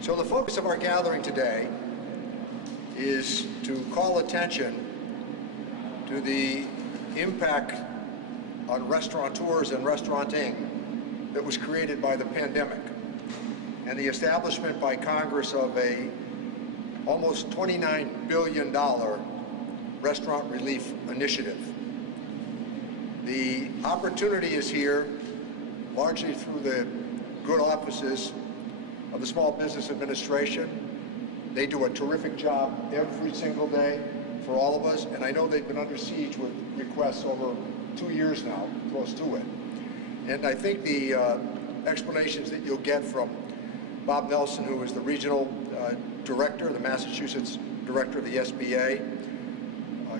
So the focus of our gathering today is to call attention to the impact on restaurateurs and restauranting that was created by the pandemic and the establishment by Congress of a almost $29 billion restaurant relief initiative. The opportunity is here largely through the good offices of the Small Business Administration. They do a terrific job every single day for all of us, and I know they've been under siege with requests over 2 years now, close to it. And I think the explanations that you'll get from Bob Nelson, who is the regional director, the Massachusetts director of the SBA,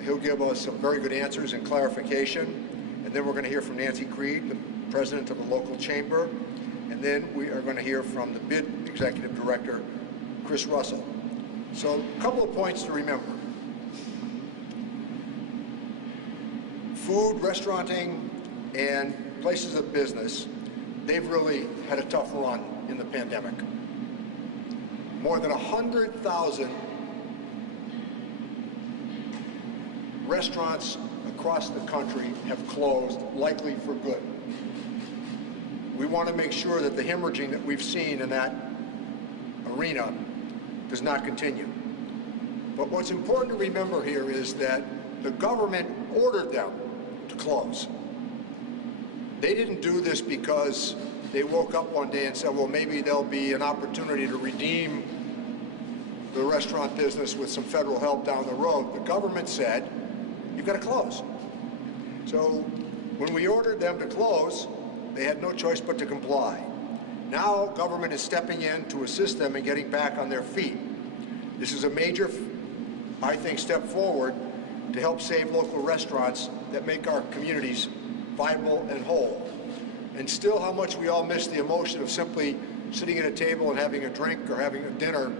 he'll give us some very good answers and clarification. And then we're going to hear from Nancy Creed, the president of the local chamber. And then we are going to hear from the BID executive director, Chris Russell. So a couple of points to remember. Food, restauranting, and places of business, they've really had a tough run in the pandemic. More than 100,000 restaurants across the country have closed, likely for good. We want to make sure that the hemorrhaging that we've seen in that arena does not continue. But what's important to remember here is that the government ordered them to close. They didn't do this because they woke up one day and said, well, maybe there'll be an opportunity to redeem the restaurant business with some federal help down the road. The government said, you've got to close. So when we ordered them to close, they had no choice but to comply. Now government is stepping in to assist them in getting back on their feet. This is a major, I think, step forward to help save local restaurants that make our communities viable and whole. And still how much we all miss the emotion of simply sitting at a table and having a drink or having a dinner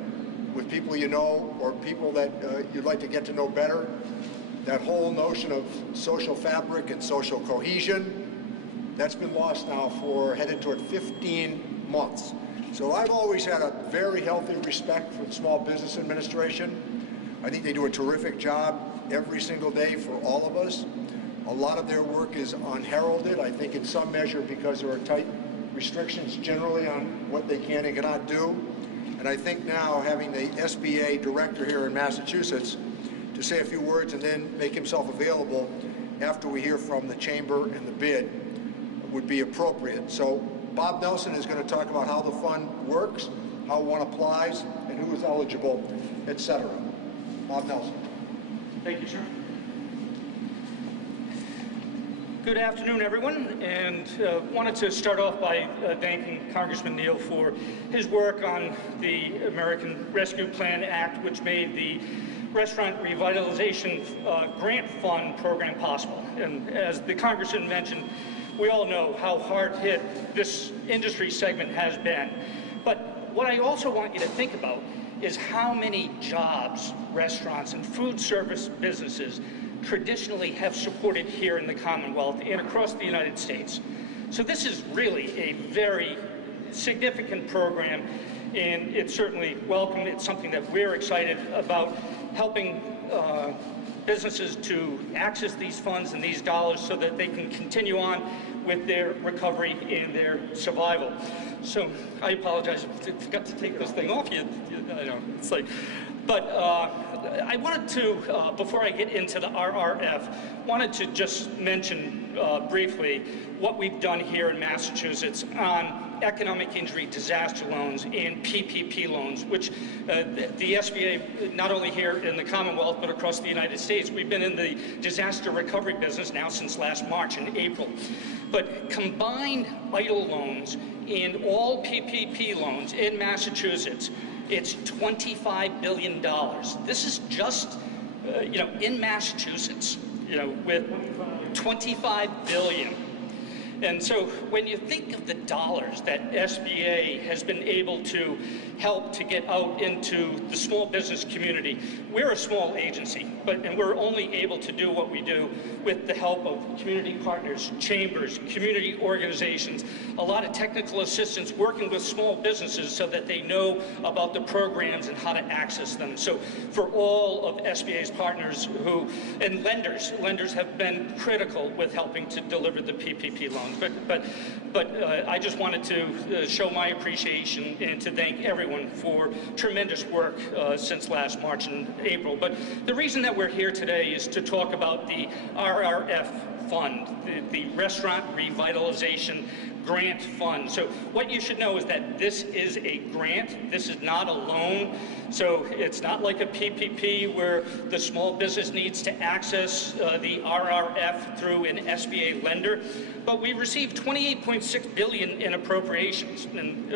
with people you know or people that you'd like to get to know better. That whole notion of social fabric and social cohesion, that's been lost now for headed toward 15 months. So I've always had a very healthy respect for the Small Business Administration. I think they do a terrific job every single day for all of us. A lot of their work is unheralded, I think in some measure because there are tight restrictions generally on what they can and cannot do. And I think now having the SBA director here in Massachusetts to say a few words and then make himself available after we hear from the chamber and the BID would be appropriate. So Bob Nelson is going to talk about how the fund works, how one applies, and who is eligible, etc. Bob Nelson. Thank you, sir. Good afternoon, everyone, and wanted to start off by thanking Congressman Neal for his work on the American Rescue Plan Act, which made the Restaurant Revitalization Grant Fund program possible. And as the Congressman mentioned, we all know how hard hit this industry segment has been. But what I also want you to think about is how many jobs restaurants and food service businesses traditionally have supported here in the Commonwealth and across the United States. So this is really a very significant program, and it's certainly welcome. It's something that we're excited about, helping businesses to access these funds and these dollars so that they can continue on with their recovery and their survival. So I apologize, I forgot to take this thing off. I know, it's like, but I wanted to, before I get into the RRF, wanted to just mention briefly what we've done here in Massachusetts on economic injury disaster loans and PPP loans, which the SBA, not only here in the Commonwealth, but across the United States, we've been in the disaster recovery business now since last March in April. But combined EIDL loans and all PPP loans in Massachusetts, it's $25 billion. This is just, in Massachusetts, with $25 billion. And so when you think of the dollars that SBA has been able to help to get out into the small business community, we're a small agency, and we're only able to do what we do with the help of community partners, chambers, community organizations, a lot of technical assistance working with small businesses so that they know about the programs and how to access them. So for all of SBA's partners and lenders have been critical with helping to deliver the PPP loans. But I just wanted to show my appreciation and to thank everyone for tremendous work since last March and April. But the reason that we're here today is to talk about the RRF fund, the Restaurant Revitalization Grant Fund. So what you should know is that this is a grant. This is not a loan. So it's not like a PPP where the small business needs to access the RRF through an SBA lender. But we received $28.6 billion in appropriations. And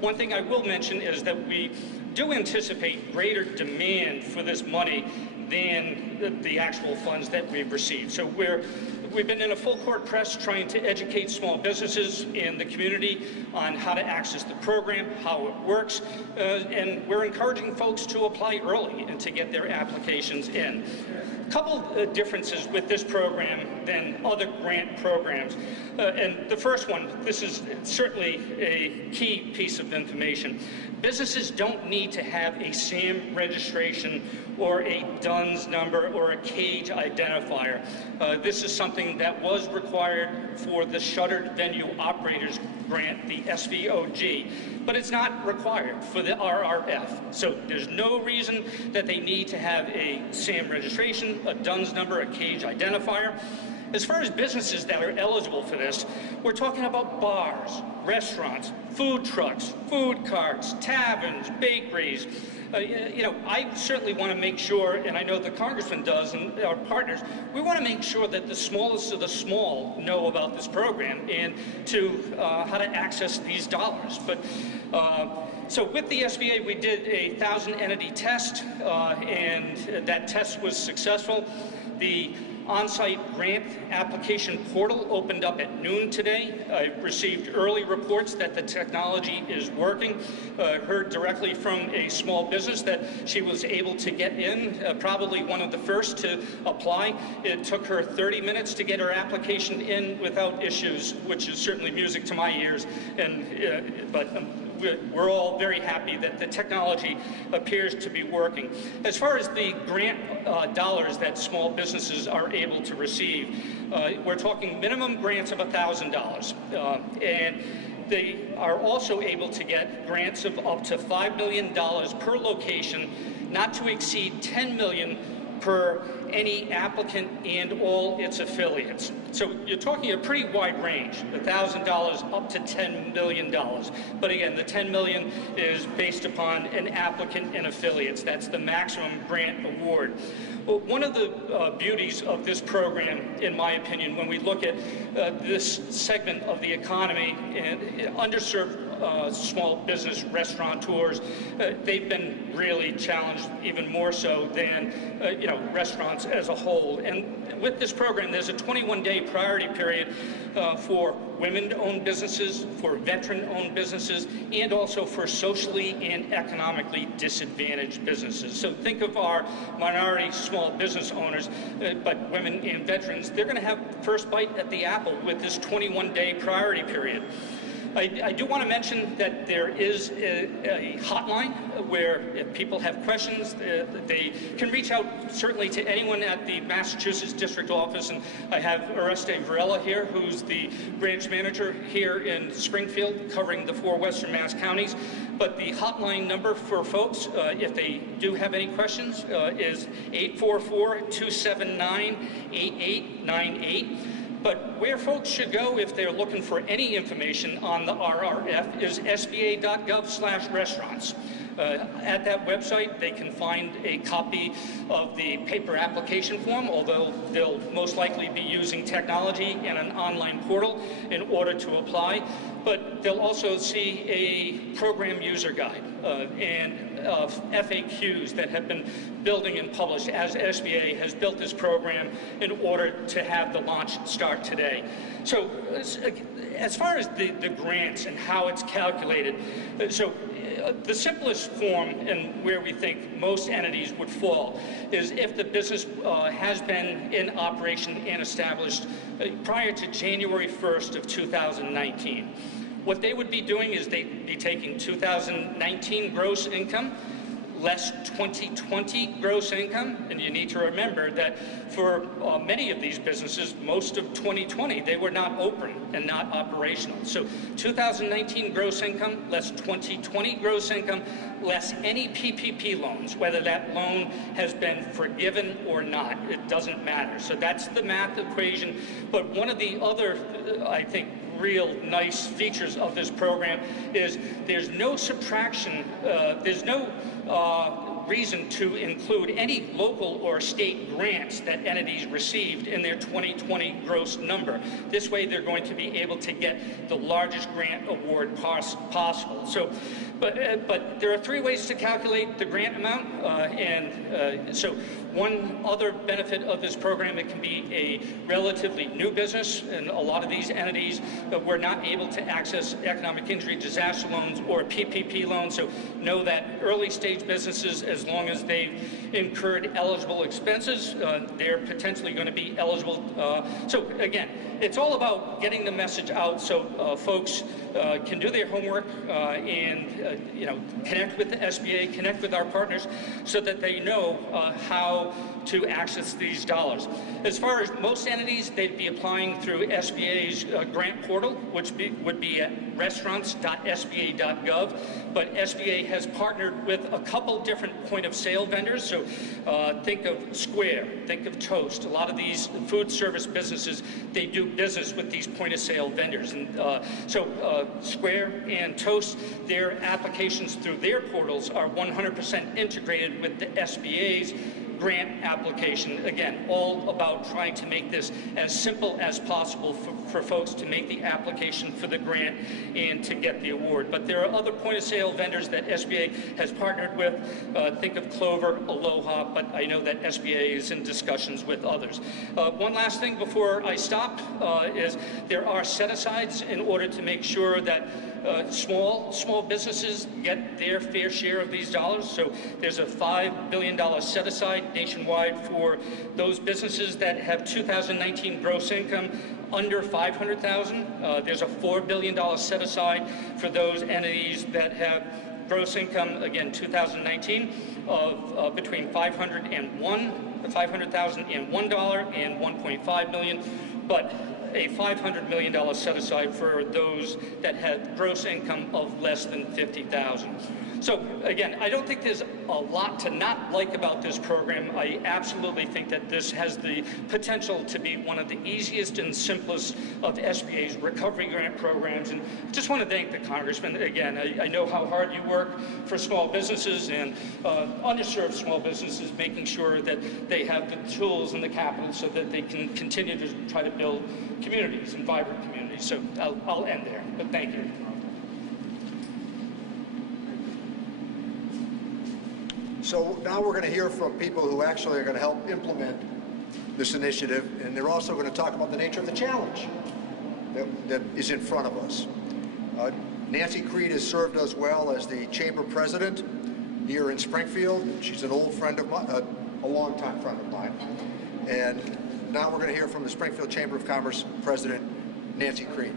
one thing I will mention is that we do anticipate greater demand for this money than the actual funds that we've received. So we've been in a full court press trying to educate small businesses in the community on how to access the program, how it works, and we're encouraging folks to apply early and to get their applications in. A couple differences with this program than other grant programs. And the first one, this is certainly a key piece of information. Businesses don't need to have a SAM registration or a DUNS number or a cage identifier. This is something that was required for the Shuttered Venue Operators Grant, the SVOG, but it's not required for the RRF. So there's no reason that they need to have a SAM registration, a DUNS number, a cage identifier. As far as businesses that are eligible for this, we're talking about bars, restaurants, food trucks, food carts, taverns, bakeries. I certainly want to make sure, and I know the Congressman does, and our partners, we want to make sure that the smallest of the small know about this program and how to access these dollars. But so with the SBA, we did a 1,000 entity test, and that test was successful. The on-site grant application portal opened up at noon today. I received early reports that the technology is working. Heard directly from a small business that she was able to get in, probably one of the first to apply. It took her 30 minutes to get her application in without issues, which is certainly music to my ears. But we're all very happy that the technology appears to be working. As far as the grant dollars that small businesses are able to receive, we're talking minimum grants of $1,000. And they are also able to get grants of up to $5 million per location, not to exceed $10 million per any applicant and all its affiliates. So you're talking a pretty wide range, $1,000 up to $10 million. But again, the $10 million is based upon an applicant and affiliates. That's the maximum grant award. Well, one of the beauties of this program, in my opinion, when we look at this segment of the economy and underserved small business restaurateurs, they've been really challenged even more so than restaurants as a whole. And with this program, there's a 21-day priority period for women-owned businesses, for veteran-owned businesses, and also for socially and economically disadvantaged businesses. So think of our minority small business owners, but women and veterans, they're going to have first bite at the apple with this 21-day priority period. I do want to mention that there is a hotline where if people have questions, they can reach out certainly to anyone at the Massachusetts District Office. And I have Oreste Varela here, who's the branch manager here in Springfield, covering the 4 Western Mass counties. But the hotline number for folks, if they do have any questions, is 844-279-8898. But where folks should go if they're looking for any information on the RRF is sba.gov/restaurants. At that website, they can find a copy of the paper application form, although they'll most likely be using technology and an online portal in order to apply. But they'll also see a program user guide and FAQs that have been building and published as SBA has built this program in order to have the launch start today. So as far as the grants and how it's calculated, the simplest form and where we think most entities would fall is if the business has been in operation and established prior to January 1st of 2019. What they would be doing is they'd be taking 2019 gross income less 2020 gross income, and you need to remember that for many of these businesses, most of 2020, they were not open and not operational. So 2019 gross income less 2020 gross income less any PPP loans, whether that loan has been forgiven or not, it doesn't matter. So that's the math equation. But one of the other, I think, real nice features of this program is there's no subtraction, there's no reason to include any local or state grants that entities received in their 2020 gross number. This way they're going to be able to get the largest grant award possible. So, but there are three ways to calculate the grant amount, so one other benefit of this program, it can be a relatively new business, and a lot of these entities were not able to access economic injury disaster loans or PPP loans. So know that early stage businesses, as long as they've incurred eligible expenses, they're potentially going to be eligible. So again, it's all about getting the message out so folks can do their homework and connect with the SBA, connect with our partners, so that they know how to access these dollars. As far as most entities, they'd be applying through SBA's grant portal, which would be at restaurants.sba.gov. But SBA has partnered with a couple different point of sale vendors. So think of Square, think of Toast. A lot of these food service businesses, they do business with these point of sale vendors. And Square and Toast, their applications through their portals are 100% integrated with the SBA's grant application. Again, all about trying to make this as simple as possible for folks to make the application for the grant and to get the award. But there are other point of sale vendors that SBA has partnered with. Think of Clover, Aloha, but I know that SBA is in discussions with others. One last thing before I stop is there are set-asides in order to make sure that small businesses get their fair share of these dollars. So there's a $5 billion set-aside nationwide for those businesses that have 2019 gross income under $500,000. There's a $4 billion set-aside for those entities that have gross income, again, 2019, of between $500,000 and $1 and $1.5 million, but a $500 million set-aside for those that had gross income of less than $50,000. So again, I don't think there's a lot to not like about this program. I absolutely think that this has the potential to be one of the easiest and simplest of SBA's recovery grant programs. And I just want to thank the Congressman. Again, I know how hard you work for small businesses and underserved small businesses, making sure that they have the tools and the capital so that they can continue to try to build communities and vibrant communities. So I'll end there, but thank you. So now we're going to hear from people who actually are going to help implement this initiative, and they're also going to talk about the nature of the challenge that is in front of us. Nancy Creed has served us well as the chamber president here in Springfield. She's an old friend of mine, a longtime friend of mine. And now we're going to hear from the Springfield Chamber of Commerce President, Nancy Creed.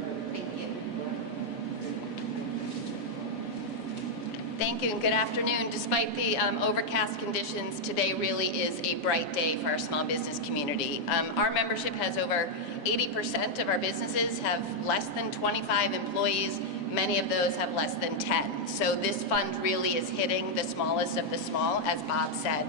Thank you and good afternoon. Despite the overcast conditions, today really is a bright day for our small business community. Our membership has over 80% of our businesses have less than 25 employees. Many of those have less than 10. So this fund really is hitting the smallest of the small, as Bob said.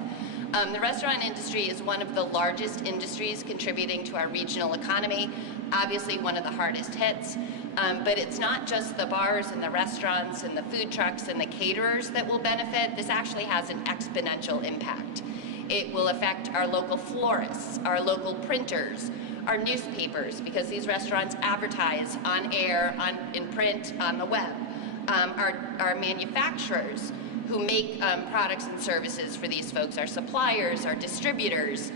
The restaurant industry is one of the largest industries contributing to our regional economy, obviously one of the hardest hits. But it's not just the bars and the restaurants and the food trucks and the caterers that will benefit. This actually has an exponential impact. It will affect our local florists, our local printers, our newspapers, because these restaurants advertise on air, in print, on the web, our manufacturers, who make products and services for these folks, our suppliers, our distributors,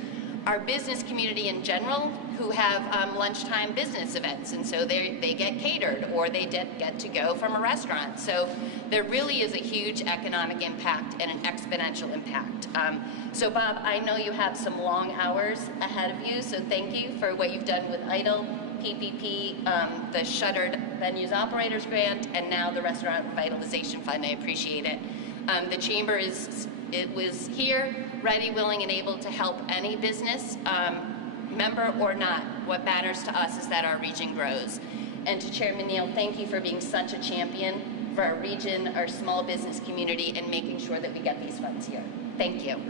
our business community in general, who have lunchtime business events, and so they get catered, or they get to go from a restaurant. So there really is a huge economic impact and an exponential impact. So Bob, I know you have some long hours ahead of you, so thank you for what you've done with IDLE, PPP, the Shuttered Venues Operators Grant, and now the Restaurant Revitalization Fund. I appreciate it. The Chamber was here, ready, willing, and able to help any business, member or not. What matters to us is that our region grows. And to Chairman Neal, thank you for being such a champion for our region, our small business community, and making sure that we get these funds here. Thank you.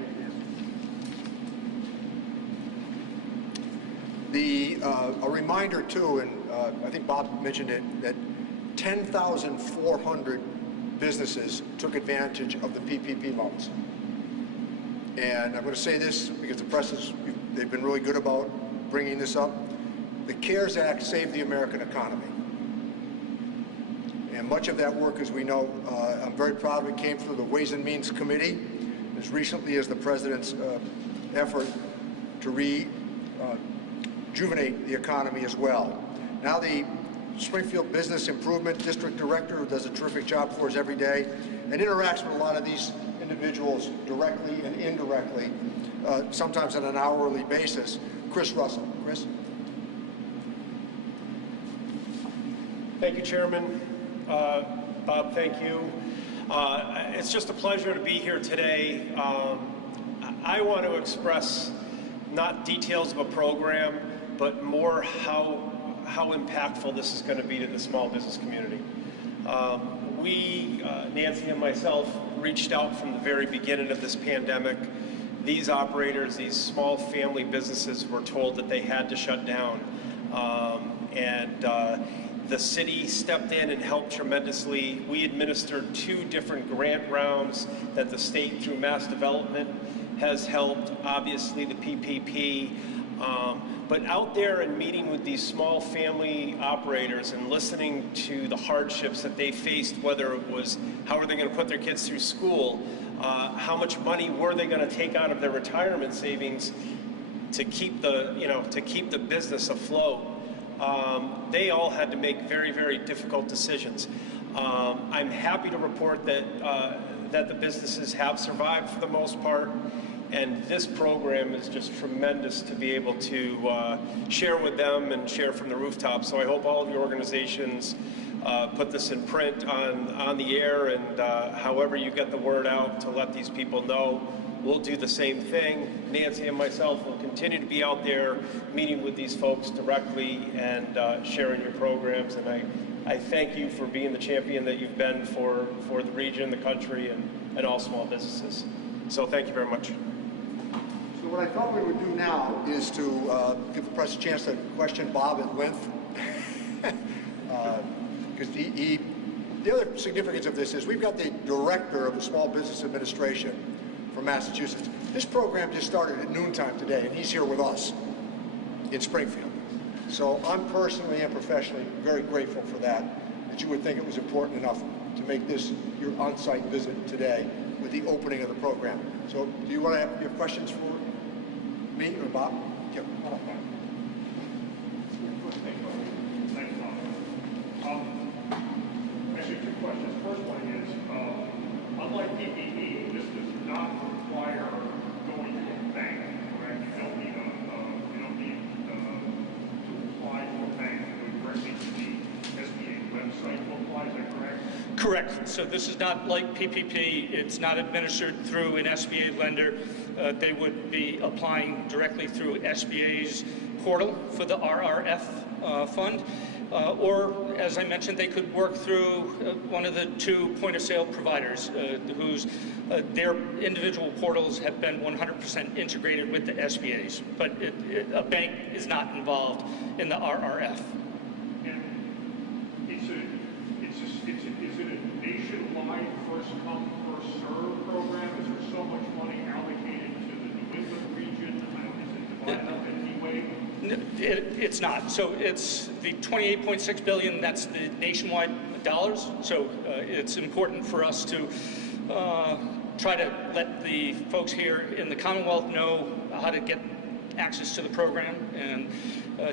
A reminder too, and I think Bob mentioned it, that 10,400 businesses took advantage of the PPP loans. And I'm going to say this because the press they've been really good about bringing this up. The CARES Act saved the American economy. And much of that work, as we know, I'm very proud of it, came through the Ways and Means Committee, as recently as the President's effort to rejuvenate the economy as well. Now the Springfield Business Improvement District Director, who does a terrific job for us every day and interacts with a lot of these individuals directly and indirectly, sometimes on an hourly basis, Chris Russell. Chris? Thank you, Chairman. Bob, thank you. It's just a pleasure to be here today. I want to express not details of a program, but more how impactful this is going to be to the small business community. We, Nancy and myself, reached out from the very beginning of this pandemic. These operators, these small family businesses were told that they had to shut down. The city stepped in and helped tremendously. We administered 2 different grant rounds that the state, through mass development, has helped, obviously the PPP. But out there and meeting with these small family operators and listening to the hardships that they faced, whether it was how are they going to put their kids through school, how much money were they going to take out of their retirement savings to keep the business afloat, they all had to make very, very difficult decisions. I'm happy to report that that the businesses have survived for the most part. And this program is just tremendous to be able to share with them and share from the rooftop. So I hope all of your organizations put this in print on the air, and however you get the word out to let these people know. We'll do the same thing. Nancy and myself will continue to be out there meeting with these folks directly and sharing your programs. And I thank you for being the champion that you've been for the region, the country, and all small businesses. So thank you very much. So what I thought we would do now is to give the press a chance to question Bob at length. Because the other significance of this is we've got the director of the Small Business Administration from Massachusetts. This program just started at noontime today, and he's here with us in Springfield. So I'm personally and professionally very grateful for that you would think it was important enough to make this your on-site visit today with the opening of the program. So do you want to have questions for me or Bob? Yeah. Thanks, Bob. Actually, 2 questions. First one is, unlike PPP, this does not require going to a bank, correct? You don't need to apply to a bank. You go directly to the SBA website to apply. Is that correct? Correct. So this is not like PPP. It's not administered through an SBA lender. They would be applying directly through SBA's portal for the RRF fund. Or, as I mentioned, they could work through one of the 2 point-of-sale providers whose their individual portals have been 100% integrated with the SBA's. But a bank is not involved in the RRF. And is it a nationwide first-come, first-served program? Is there so much money allocated to the New England region? Is it divided up in any way? It's not. So it's the $28.6 billion, that's the nationwide dollars. So it's important for us to try to let the folks here in the Commonwealth know how to get access to the program and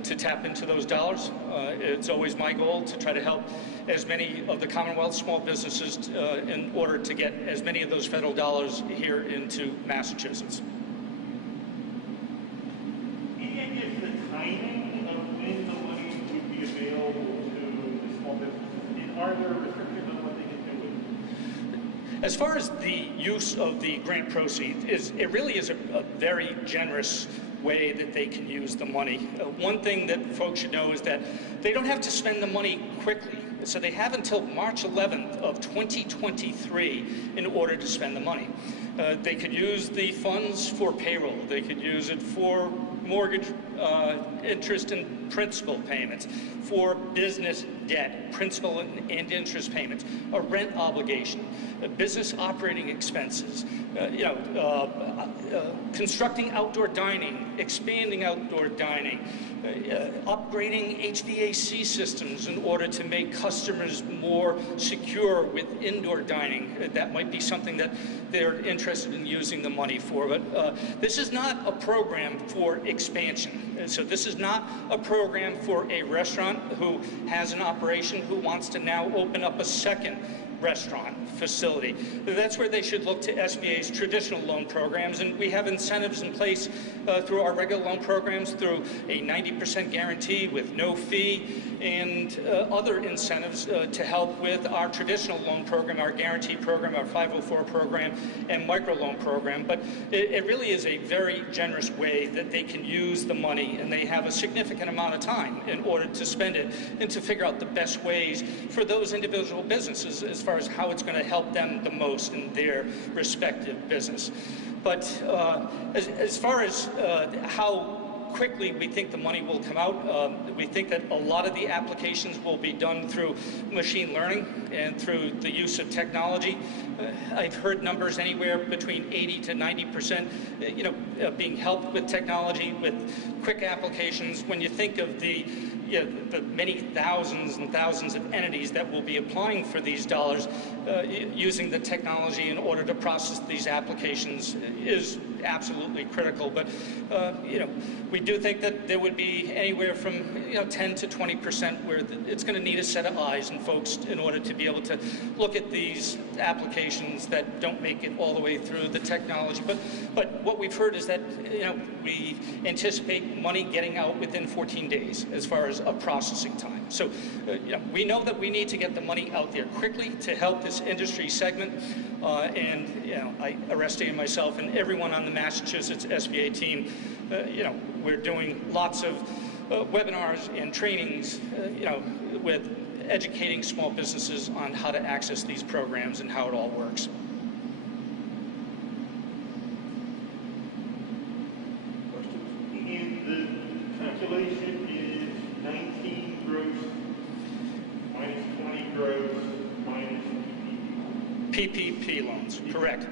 to tap into those dollars. It's always my goal to try to help as many of the Commonwealth small businesses in order to get as many of those federal dollars here into Massachusetts. Any idea of the timing of when the money would be available to the small businesses? And are there restrictions on what they can do with it? As far as the use of the grant proceeds, it really is a very generous way that they can use the money. One thing that folks should know is that they don't have to spend the money quickly. So they have until March 11th of 2023 in order to spend the money. They could use the funds for payroll. They could use it for mortgage interest and principal payments, for business debt, principal and interest payments, a rent obligation, business operating expenses, constructing outdoor dining, expanding outdoor dining, upgrading HVAC systems in order to make customers more secure with indoor dining. That might be something that they're interested in using the money for. But this is not a program for expansion. So this is not a program for a restaurant who has an operation who wants to now open up a second restaurant facility. That's where they should look to SBA's traditional loan programs, and we have incentives in place through our regular loan programs, through a 90% guarantee with no fee, and other incentives to help with our traditional loan program, our guarantee program, our 504 program, and microloan program. But it really is a very generous way that they can use the money, and they have a significant amount of time in order to spend it and to figure out the best ways for those individual businesses as far as how it's going to help them the most in their respective business. But as far as how quickly we think the money will come out, we think that a lot of the applications will be done through machine learning and through the use of technology. I've heard numbers anywhere between 80 to 90%, being helped with technology, with quick applications. When you think of the many thousands and thousands of entities that will be applying for these dollars, using the technology in order to process these applications is absolutely critical. But we do think that there would be anywhere from 10 to 20% where it's going to need a set of eyes and folks in order to be able to look at these applications that don't make it all the way through the technology. But what we've heard is that we anticipate money getting out within 14 days as far as a processing time. So we know that we need to get the money out there quickly to help this industry segment. Arresting myself and everyone on the Massachusetts SBA team, we're doing lots of webinars and trainings, with educating small businesses on how to access these programs and how it all works. And the calculation is 19 gross minus 20 gross minus PPP loans, correct.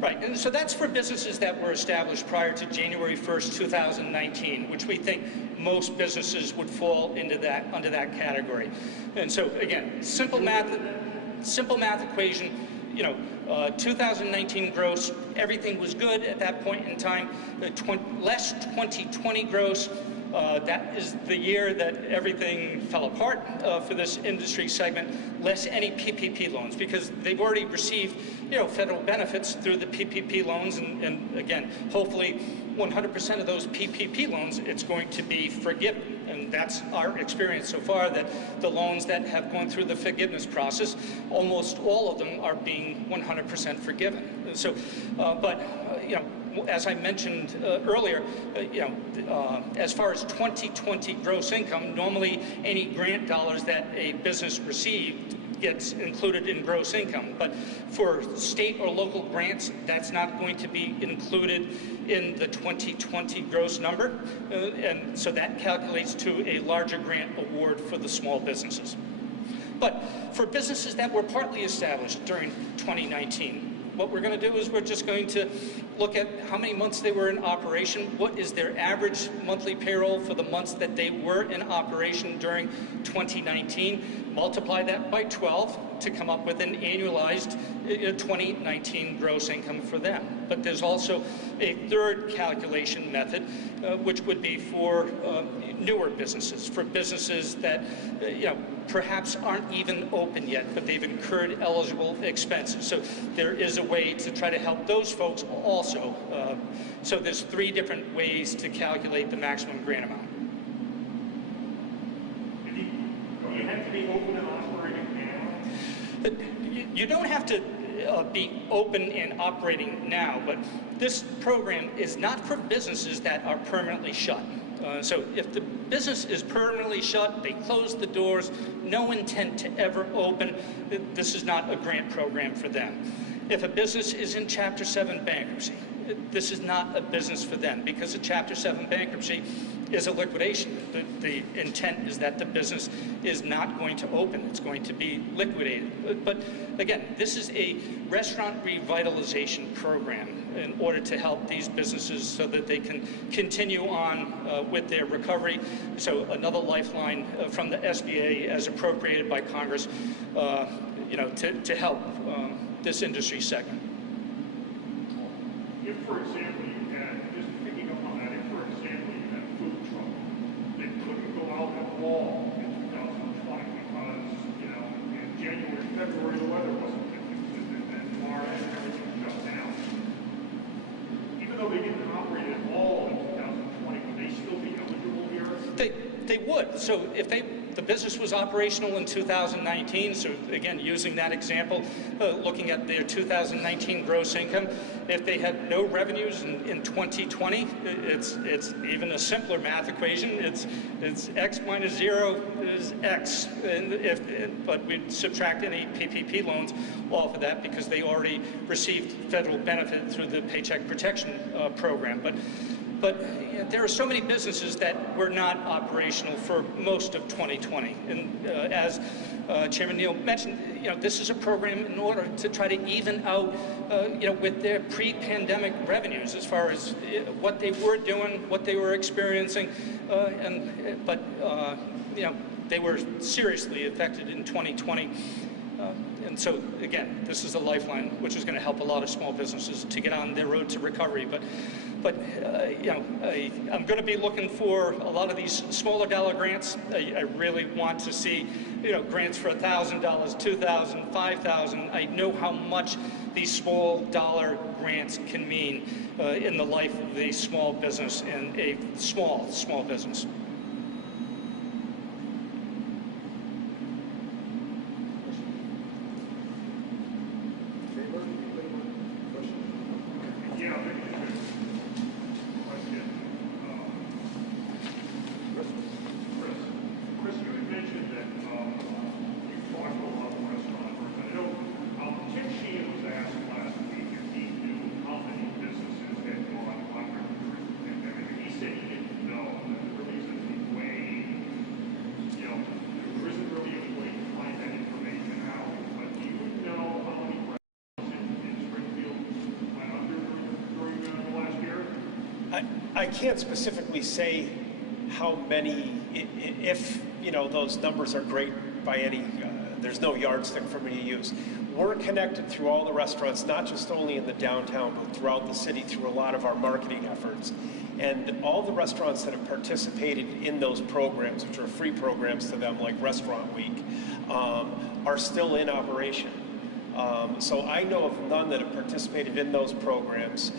Right, and so that's for businesses that were established prior to January 1st, 2019, which we think most businesses would fall into that, under that category. And so again, simple math equation, 2019 gross, everything was good at that point in time. Less 2020 gross, that is the year that everything fell apart for this industry segment, less any PPP loans, because they've already received federal benefits through the PPP loans, and again, hopefully 100% of those PPP loans, it's going to be forgiven. And that's our experience so far, that the loans that have gone through the forgiveness process, almost all of them are being 100% forgiven. So, as I mentioned earlier, as far as 2020 gross income, normally any grant dollars that a business received gets included in gross income. But for state or local grants, that's not going to be included in the 2020 gross number. And so that calculates to a larger grant award for the small businesses. But for businesses that were partly established during 2019, what we're going to do is we're just going to look at how many months they were in operation, what is their average monthly payroll for the months that they were in operation during 2019, multiply that by 12 to come up with an annualized 2019 gross income for them. But there's also a third calculation method, which would be for newer businesses, for businesses that perhaps aren't even open yet, but they've incurred eligible expenses. So there is a way to try to help those folks also. So there's 3 different ways to calculate the maximum grant amount. Do you have to be open and operating now? You don't have to be open and operating now, but this program is not for businesses that are permanently shut. So if the business is permanently shut, they close the doors, no intent to ever open, this is not a grant program for them. If a business is in Chapter 7 bankruptcy, this is not a business for them, because a Chapter 7 bankruptcy is a liquidation. The intent is that the business is not going to open. It's going to be liquidated. But again, this is a restaurant revitalization program in order to help these businesses so that they can continue on with their recovery. So another lifeline from the SBA as appropriated by Congress, to help this industry segment. If, for example, you had, just picking up on that, if, for example, you had a food truck that couldn't go out at all in 2020 because, in January, February, the weather wasn't consistent, and March, everything shut down. Even though they didn't operate at all in 2020, would they still be eligible here? They would. So if the business was operational in 2019, so again, using that example, looking at their 2019 gross income, if they had no revenues in 2020, it's even a simpler math equation. It's X minus 0 is X, but we'd subtract any PPP loans off of that because they already received federal benefit through the Paycheck Protection Program. But there are so many businesses that were not operational for most of 2020. And as Chairman Neal mentioned, this is a program in order to try to even out, with their pre-pandemic revenues as far as what they were doing, what they were experiencing. But they were seriously affected in 2020. And so, again, this is a lifeline, which is going to help a lot of small businesses to get on their road to recovery. But I'm going to be looking for a lot of these smaller dollar grants. I really want to see, grants for $1,000, $2,000, $5,000. I know how much these small dollar grants can mean in the life of a small business and a small business. I can't specifically say how many, if those numbers are great by any, there's no yardstick for me to use. We're connected through all the restaurants, not just only in the downtown, but throughout the city through a lot of our marketing efforts. And all the restaurants that have participated in those programs, which are free programs to them, like Restaurant Week, are still in operation. So I know of none that have participated in those programs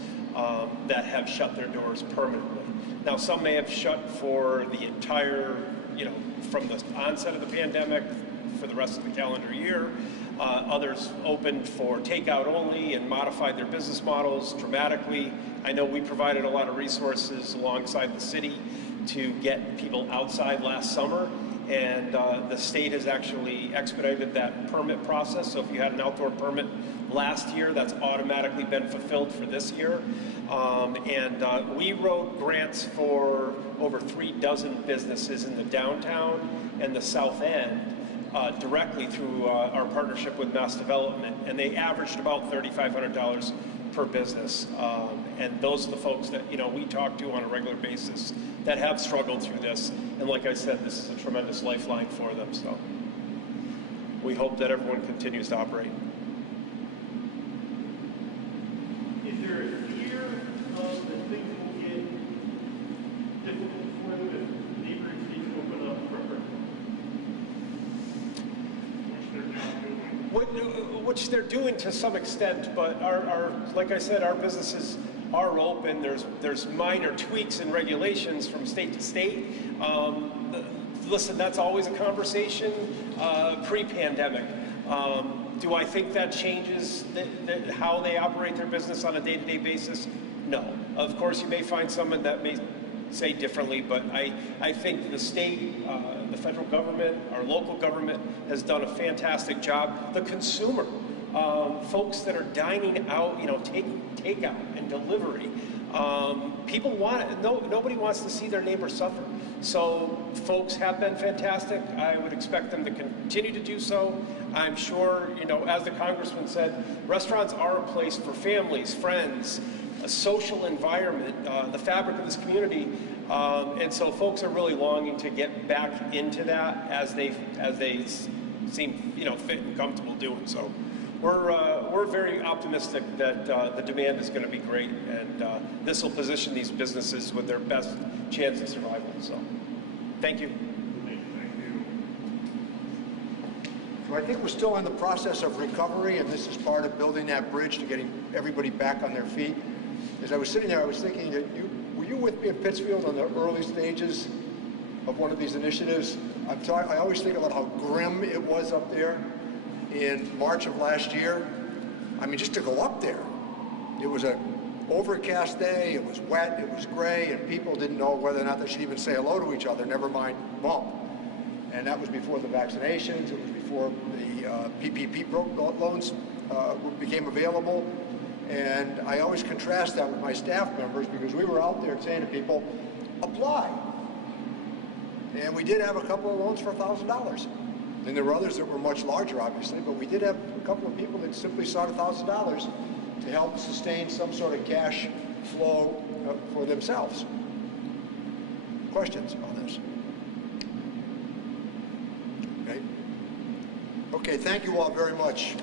that have shut their doors permanently. Now, some may have shut for the entire, from the onset of the pandemic for the rest of the calendar year. Others opened for takeout only and modified their business models dramatically. I know we provided a lot of resources alongside the city to get people outside last summer, and the state has actually expedited that permit process. So if you had an outdoor permit last year, that's automatically been fulfilled for this year. We wrote grants for over 3 dozen businesses in the downtown and the south end directly through our partnership with Mass Development, and they averaged about $3,500 per business. And those are the folks that we talk to on a regular basis that have struggled through this. And like I said, this is a tremendous lifeline for them. So we hope that everyone continues to operate. Is there a fear that things will get difficult for them if neighboring states open up quicker? Which they're doing to some extent, but our like I said, our businesses are open. There's minor tweaks and regulations from state to state. Listen, that's always a conversation pre-pandemic. Do I think that changes how they operate their business on a day-to-day basis? No. Of course, you may find someone that may say differently, but I think the state, the federal government, our local government has done a fantastic job. The consumer, folks that are dining out, takeout and delivery, people want it. Nobody wants to see their neighbor suffer. So folks have been fantastic. I would expect them to continue to do so. I'm sure, as the Congressman said, restaurants are a place for families, friends, a social environment, the fabric of this community, and so folks are really longing to get back into that as they seem fit and comfortable doing so. We're very optimistic that the demand is going to be great, and this will position these businesses with their best chance of survival. So, thank you. So I think we're still in the process of recovery, and this is part of building that bridge to getting everybody back on their feet. As I was sitting there, I was thinking that were you with me in Pittsfield on the early stages of one of these initiatives? I always think about how grim it was up there in March of last year. I mean, just to go up there, it was an overcast day, it was wet, it was gray, and people didn't know whether or not they should even say hello to each other, never mind bump. And that was before the vaccinations, it was before the PPP loans became available. And I always contrast that with my staff members, because we were out there saying to people, apply. And we did have a couple of loans for $1,000. And there were others that were much larger, obviously, but we did have a couple of people that simply sought $1,000 to help sustain some sort of cash flow for themselves. Questions on this? Okay, thank you all very much.